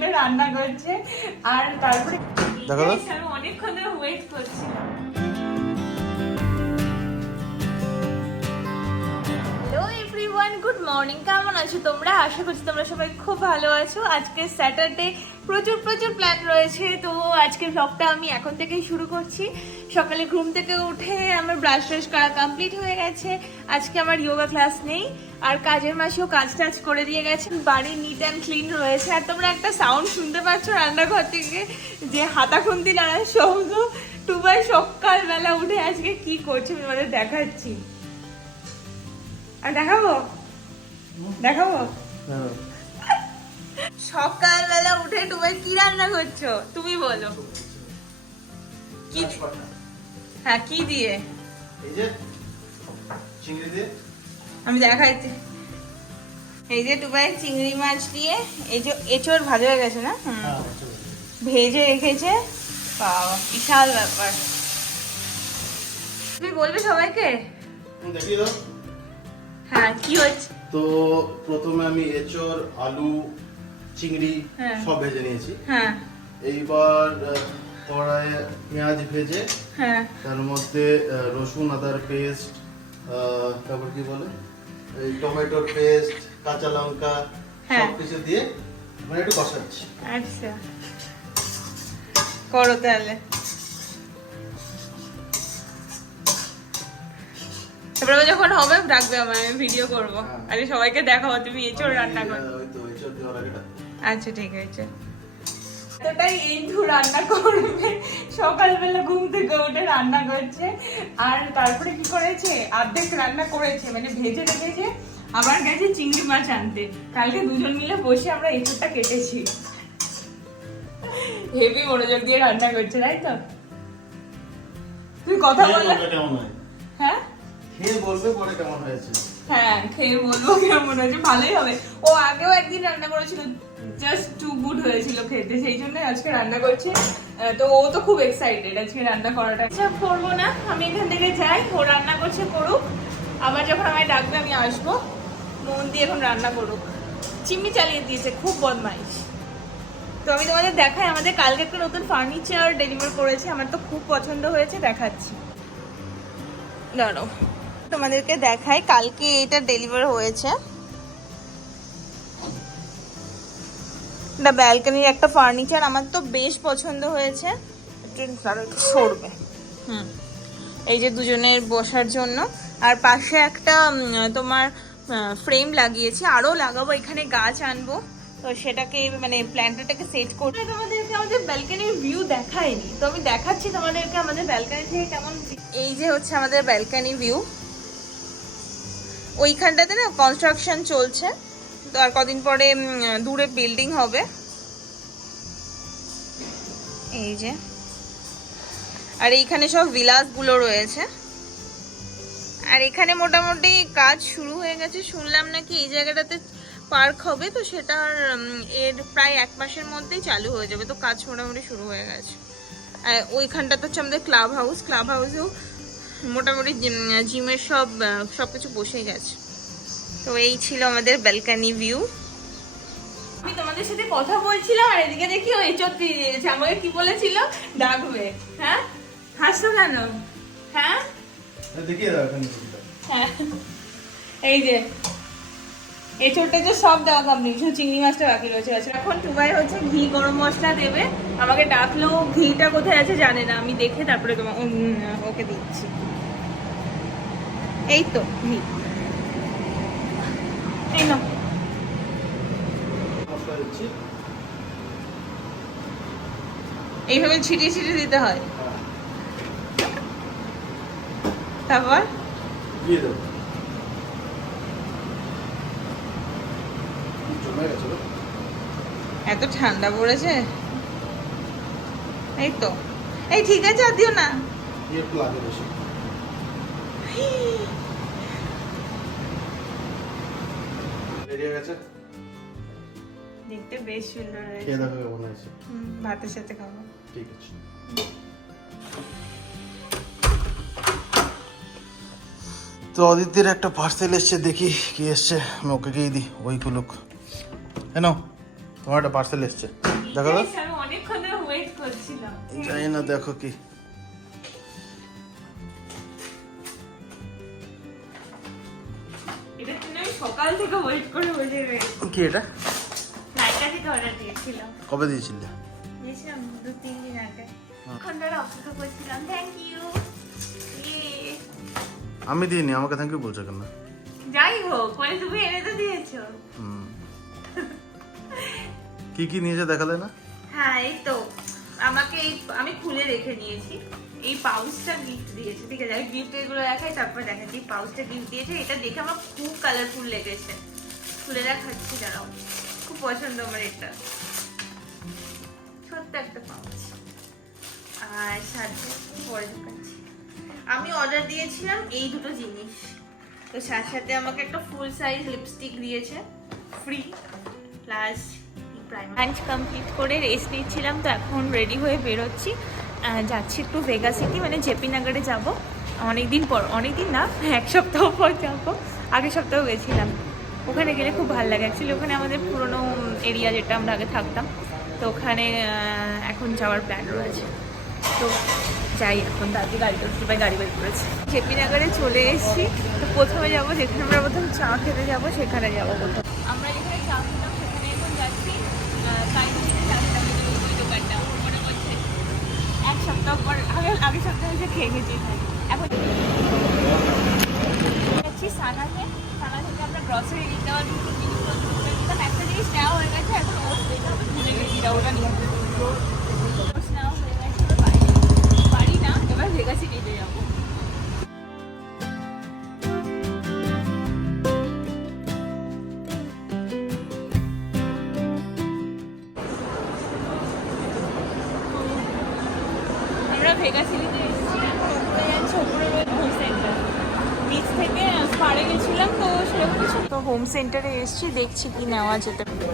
উঠে রান্না করছে আর তারপরে দেখো তো। আমি অনেকক্ষণ ধরে ওয়েট করছিলাম। Hello everyone, good morning. কেমন আছো তোমরা? আশা করছি তোমরা সবাই খুব ভালো আছো। আজকে স্যাটারডে, প্রচুর প্ল্যান রয়েছে। তো আজকের ব্লগটা আমি এখন থেকেই শুরু করছি। সকালে ঘুম থেকে উঠে আমার ব্রাশ করা কমপ্লিট হয়ে গেছে। আজকে আমার যোগা ক্লাস নেই আর কাজের মাসেও কাজ টাজ করে দিয়ে গেছেন। বাড়ি নিট অ্যান্ড ক্লিন রয়েছে। আর তোমরা একটা সাউন্ড শুনতে পাচ্ছ রান্নাঘর থেকে, যে হাতা খুন্তি নাড়ার শব্দ। টুবাই সকালবেলা উঠে আজকে কি করছে আমি তোমাদের দেখাচ্ছি। আর দেখাবো সকালবেলা উঠে টুবাই কি রান্না করছো তুমি বলো? কি? হ্যাঁ, কি দিয়ে? এই যে চিংড়ি দিয়ে আমি দেখাচ্ছি। এই যে টুবাই চিংড়ি মাছ দিয়ে, এই যে এঁচড় ভাজা হয়ে গেছে না, ভেজে রেখেছে। বাবা, বিশাল ব্যাপার। তুমি বলবে সবাইকে? দেখিয়ে দাও। হ্যাঁ, কি হচ্ছে? তো প্রথমে আমি এঁচড়, আলু, চিংড়ি সব ভেজে নিয়েছি। হ্যাঁ, এইবার কড়াইয়ে পেঁয়াজ ভেজে হ্যাঁ, তার মধ্যে রসুন আদার পেস্ট, তারপর কি বলে এই টমেটোর পেস্ট, কাঁচা লঙ্কা সবকিছু দিয়ে মানে একটু কষাচ্ছি। আচ্ছা, করো তাহলে। তারপরে যখন হবে ডাকবে আমায়, আমি ভিডিও করবো। আরে সবাইকে দেখাবো তুমি এঁচড় রান্না করো। আচ্ছা, ঠিক আছে। এতটাই ইন্টু রান্না করবে, সকালবেলা ঘুম থেকে উঠে রান্না করছে। আর তারপরে কি করেছে, অর্ধেক রান্না করেছে মানে ভেজে রেখেছে, আবার গেছে চিংড়ি মাছ আনতে। কালকে দুজন মিলে বসে আমরা এঁচড়টা কেটেছি। হেভি মনোযোগ দিয়ে রান্না করছে, তাই তো? তুই কথা বললে কেমন হয়? হ্যাঁ, খেয়ে বলবে পরে কেমন হয়েছে। হ্যাঁ, খেয়ে বলবো কেমন হয়েছে। ভালোই হবে। ও আগেও একদিন রান্না করেছিল, জাস্ট টু গুড হয়েছিল খেতে, সেই জন্য আজকে রান্না করছে। তো ও তো খুব এক্সাইটেড আজকে রান্না করাটা। আচ্ছা, করবো না, আমি এখান থেকে যাই, ও রান্না করছে করুক। আবার যখন আমায় ডাকবে আমি আসবো। মন দিয়ে এখন রান্না করুক। চিমনি চালিয়ে দিয়েছে, খুব বদমাইশ। তো আমি তোমাদের দেখাই, আমাদের কালকে একটা নতুন ফার্নিচার ডেলিভার করেছে, আমার তো খুব পছন্দ হয়েছে, দেখাচ্ছি। দাঁড়াও, তোমাদেরকে দেখাই। কালকে এটা ডেলিভার হয়েছে। এটা ব্যালকনির একটা ফার্নিচার, আমার তো বেশ পছন্দ হয়েছে। একটু সরবে। এই যে দুজনের বসার জন্য। আর পাশে একটা তোমার ফ্রেম লাগিয়েছি, আরো লাগাবো, এখানে গাছ আনবো। তো সেটাকে মানে প্ল্যান্টটাকে সেট করতে তোমাদেরকে আমাদের ব্যালকনির ভিউ দেখায়নি, তো আমি দেখাচ্ছি তোমাদেরকে আমাদের ব্যালকনি থেকে কেমন। এই যে হচ্ছে আমাদের ব্যালকনি ভিউ। ওইখানটাতে না কনস্ট্রাকশন চলছে, তো আর কদিন পরে দূরে বিল্ডিং হবে। এই যে, আর এইখানে সব ভিলাস গুলো রয়েছে। আর এখানে মোটামুটি কাজ শুরু হয়ে গেছে, শুনলাম নাকি এই জায়গাটাতে পার্ক হবে, তো সেটার এর প্রায় 1 মাসের মধ্যেই চালু হয়ে যাবে। তো কাজ মোটামুটি শুরু হয়ে গেছে। আর ওইখানটাতে হচ্ছে আমাদের ক্লাব হাউসেও মোটামুটি জিমের সবকিছু বসে গেছে। তো এই ছিল আমাদের ব্যালকনি ভিউ। আমি তোমাদের সাথে কথা বলছিলাম আর এদিকে দেখি ও এঁচড় দিয়ে দিয়েছে। আমাকে কি বলেছিল, ডাকবে। হ্যাঁ, হাসছো কেন? হ্যাঁ, দেখিয়ে দাও এখানে। হ্যাঁ, এই যে এঁচড়টা যে সব দেওয়া কমপ্লিট, শুধু চিংড়ি মাছটা বাকি রয়েছে। এখন টুবাই হচ্ছে ঘি গরম মশলা দেবে। আমাকে ডাকলো, ঘিটা কোথায় আছে জানে না, আমি দেখে তারপরে ওকে দিচ্ছি। এই তো ঘি, এই নাও। এইভাবে ছিটিয়ে ছিটিয়ে দিতে হয়, তারপর দিয়ে দেবো। এত ঠান্ডা পড়েছে। এই তো, এই ঠিক আছে, আর দিও না। একটু লাগে বেশি। বেরিয়ে গেছে, দেখতে বেশ সুন্দর হয়েছে। খেয়ে দেখো কেমন হয়েছে। ভাতের সাথে খাবো। ঠিক আছে। তো অদিতির একটা পার্সেল এসছে, দেখি কি এসছে। আমি ওকে গিয়ে দিই, ওই খুলুক। কেন তোমার একটা পার্সেল এসছে, দেখো তো। আমি অনেকক্ষণ ধরে ওয়েট করছিলাম। জানি না, দেখো কি। এটা জন্য আমি সকাল থেকে ওয়েট করে বসে রয়েছি। কি এটা? নাইকা থেকে অর্ডার দিয়েছিলাম। কবে দিয়েছিলে? দিয়েছিলাম 2-3 দিন আগে। এখন ধরে অপেক্ষা করছিলাম। Thank you. আমি দিইনি, আমাকে থ্যাংক ইউ বলছো কেন? যাই হোক, মানে তুমি এনে তো দিয়েছো। কি কি নিয়েছে দেখালে না? হ্যাঁ, এই তো আমাকে আমি খুলে রেখে দিয়েছি। এই পাউচটা গিফট দিয়েছে, ঠিক আছে? আমি গিফট এগুলো দেখাই, তারপর দেখাচ্ছি। এই পাউচটা গিফট দিয়েছে, এটা দেখে আমার খুব কালারফুল লেগেছে। খুলে দেখাচ্ছি, দাঁড়াও। খুব পছন্দ আমার এটা। ছোট্ট একটা পাউচ, আর সাথে পরে দেখাচ্ছি। আমি অর্ডার দিয়েছিলাম এই দুটো জিনিস, তো সাথে আমাকে একটা ফুল সাইজ লিপস্টিক দিয়েছে ফ্রি, প্লাস লাঞ্চ কমপ্লিট করে রেস্ট নিচ্ছিলাম। তো এখন রেডি হয়ে বেরোচ্ছি, যাচ্ছি একটু ভেগা সিটি, মানে জেপি নগরে যাব। অনেকদিন না, 1 সপ্তাহ পর যাবো। আগের সপ্তাহ গেছিলাম। ওখানে গেলে খুব ভালো লাগে। অ্যাকচুয়ালি ওখানে আমাদের পুরোনো এরিয়া, যেটা আমরা আগে থাকতাম, তো ওখানে এখন যাওয়ার প্ল্যান রয়েছে। তো যাই, এখন দাদি তুবাই গাড়ি বের করেছে। জেপি নগরে চলে এসেছি। তো প্রথমে যাবো যেখানে আমরা প্রথম চা খেতে যাবো, সেখানে যাবো প্রথম। আমরা যেখানে চা খেলাম সেখানে এখন যাচ্ছি দোকানটা। মনে হচ্ছে 1 সপ্তাহ পর, আগের সপ্তাহে এসে খেয়ে গেছি। এখন যাচ্ছি সানা থেকে আমরা গ্রসারি নিতে দেওয়ার কিছু জিনিসপত্র করে দিতাম। একটা জিনিস নেওয়া হয়ে গেছে, এখন ভুলে গেছি ওটা নিয়ে নেওয়া হয়ে গেছে। বাড়ি না, এবার ভেগা সিটিতে যাবো। আমরা ভেগা সিটিতে এসেছিলাম। হোম সেন্টার নিচ থেকে পাড়ে গেছিলাম, তো সেরকম কিছু। তো হোম সেন্টারে এসেছি, দেখছি কি নেওয়া যেতে পারে।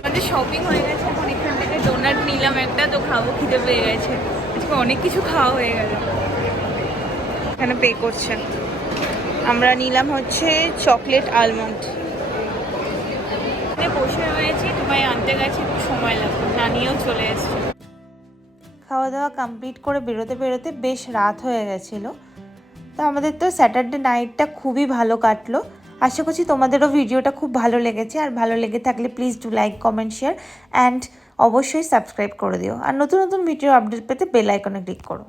আমাদের শপিং হয়ে গেছে। এখন এখান থেকে ডোনাট নিলাম একটা, তো খাবো, খিদে পেয়ে গেছে। আজকে অনেক কিছু খাওয়া হয়ে গেল। এখানে পে করছে। আমরা নিলাম হচ্ছে চকলেট আলমন্ড। বসে রয়েছি, তোমায় আনতে গেছে, একটু সময় লাগবে, না নিয়েও চলে এসছে। খাওয়া দাওয়া কমপ্লিট করে বেরোতে বেশ রাত হয়ে গেছিলো। তো আমাদের তো স্যাটারডে নাইটটা খুবই ভালো কাটলো। আশা করছি তোমাদেরও ভিডিওটা খুব ভালো লেগেছে। আর ভালো লেগে থাকলে please do like, comment, share and অবশ্যই সাবস্ক্রাইব করে দিও। আর নতুন ভিডিও আপডেট পেতে বেল আইকনে ক্লিক করো।